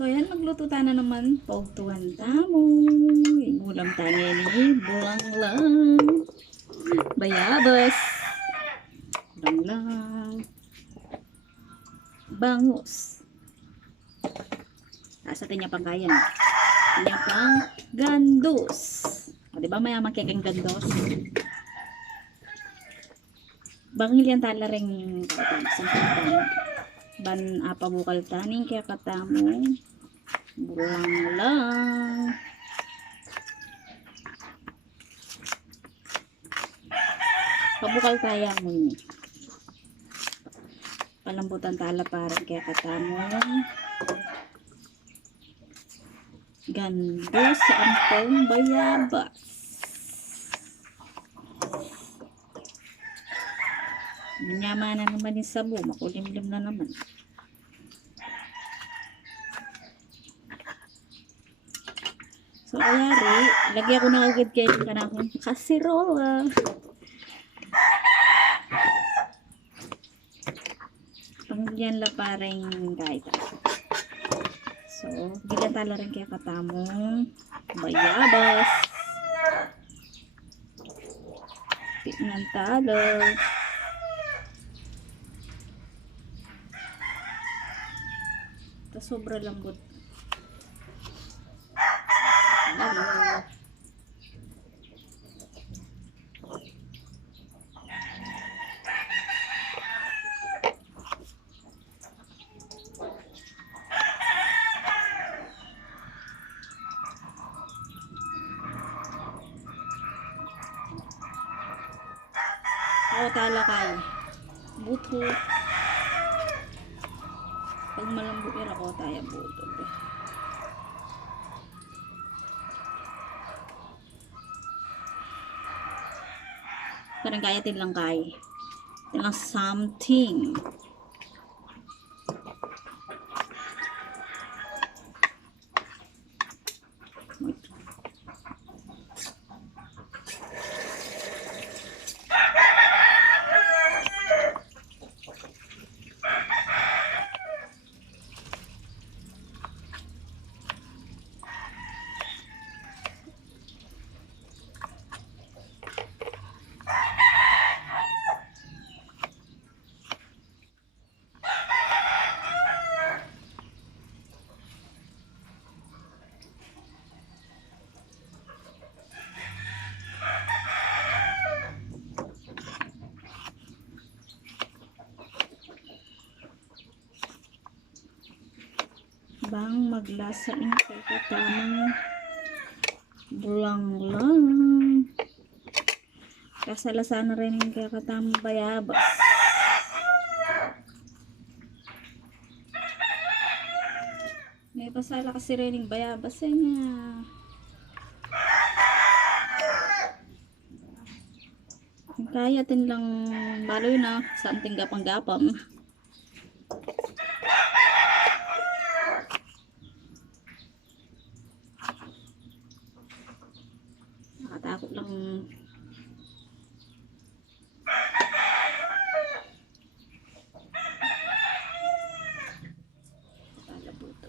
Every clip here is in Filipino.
So, ayan, magluto tayo na naman. Pautuhan tamo. Ulam tayo ni bulang lang. Bayabas. Bulang lang. Bangus. Nasa tinya pang kayan. Tinya pang gandos. O, diba mayaman kekeng gandos? Bangil yan tala ring sampuntan. Ban apa bukal taning kaya katamo. Bulang lang. Pabukal tayo mo. Palambutan tala parang kaya katamo. Gando sa ampong bayabas. Manyaman na naman yung sabo. Makulimlim na naman. So, ayari, lagyan ko na agad kayo ng kanakong kasirola. Pangyan la parang kahit. So, gilatala rin kaya katamong bayabas. Tignan talo. Ito sobra lambot. Hello. Ako tala kayo. Buto. Pag malambot yun ako tayo buto. Parang kayatin lang kayo. Ito lang something. Bang maglasa in kay katamang bulang lang. Kasalasa na rin yung kay katamang bayabas. May pasala kasi rin yung bayabas niya. Kaya tin lang baloy na something gapang-gapang. Nakatakot lang. Palabuto.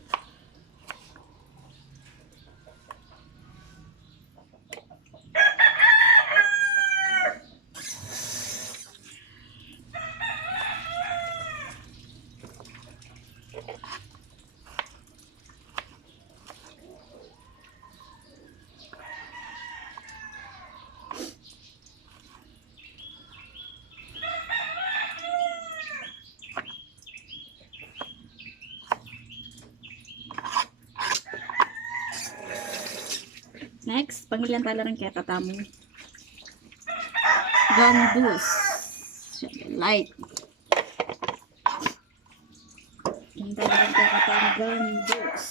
Next, pangilan tala rin kaya katamo. Gambus. Light. Yung tala rin kaya katamo gambus.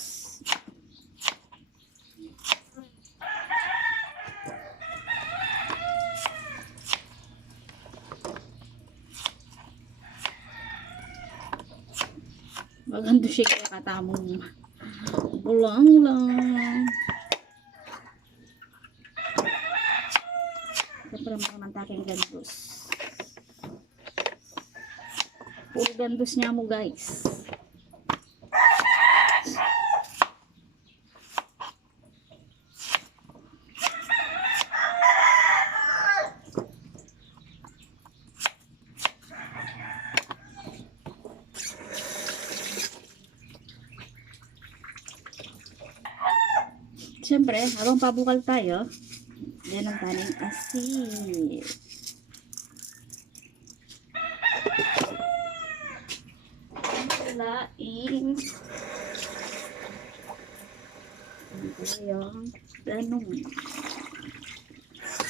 Maganda siya kaya katamo. Bulang lang. Siyempre mga mantaking gandos. Puro gandos niya mo guys. syempre, habang pabukal tayo, yan ang taning asin. Laing. Ito yung tanong.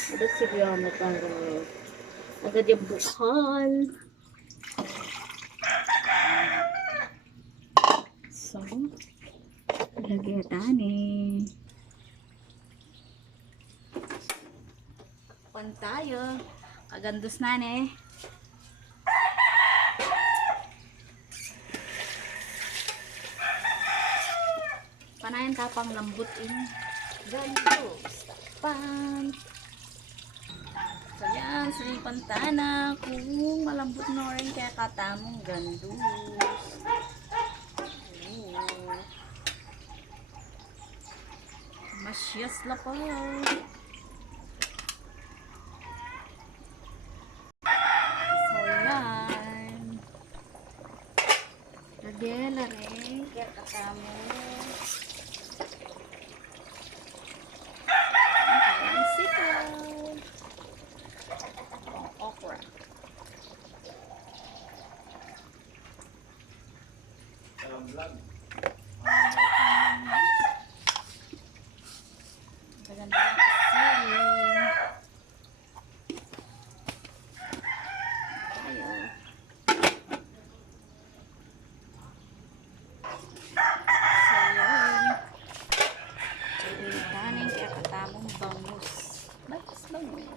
Ito siya mo para agad yung bukal. So, lagyan tani. Pan tayo. Kagandos na ne. Panayan tapang lambot ini. Gandos. Pan. So yan, silipan tana. Kung malambot na rin kaya katamong gandos. Masyas la pa. So yan. Lagyan na rin kaya katamo. Ang sitaw. Okra. Maganda ang asin. Ayun. So, yun. Daning kaya katamong bangus. Bangus, bangus.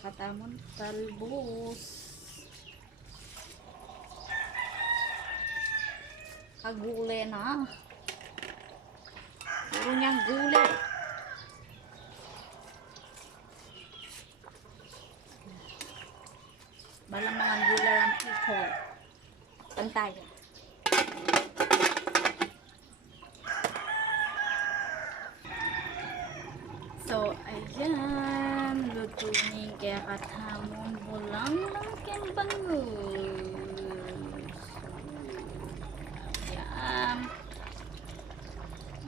Katamon talbos. Kagule na. Puro niyang gule. Balang mga gula lang ito. Pantay. So, ayan. Luto ni kaya katamon bulang lang kang bangus. Ayan.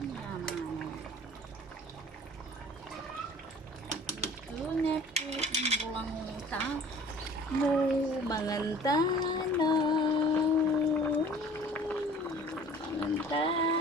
Ayan. Luto na po bulang ta mo malantana. Malantana.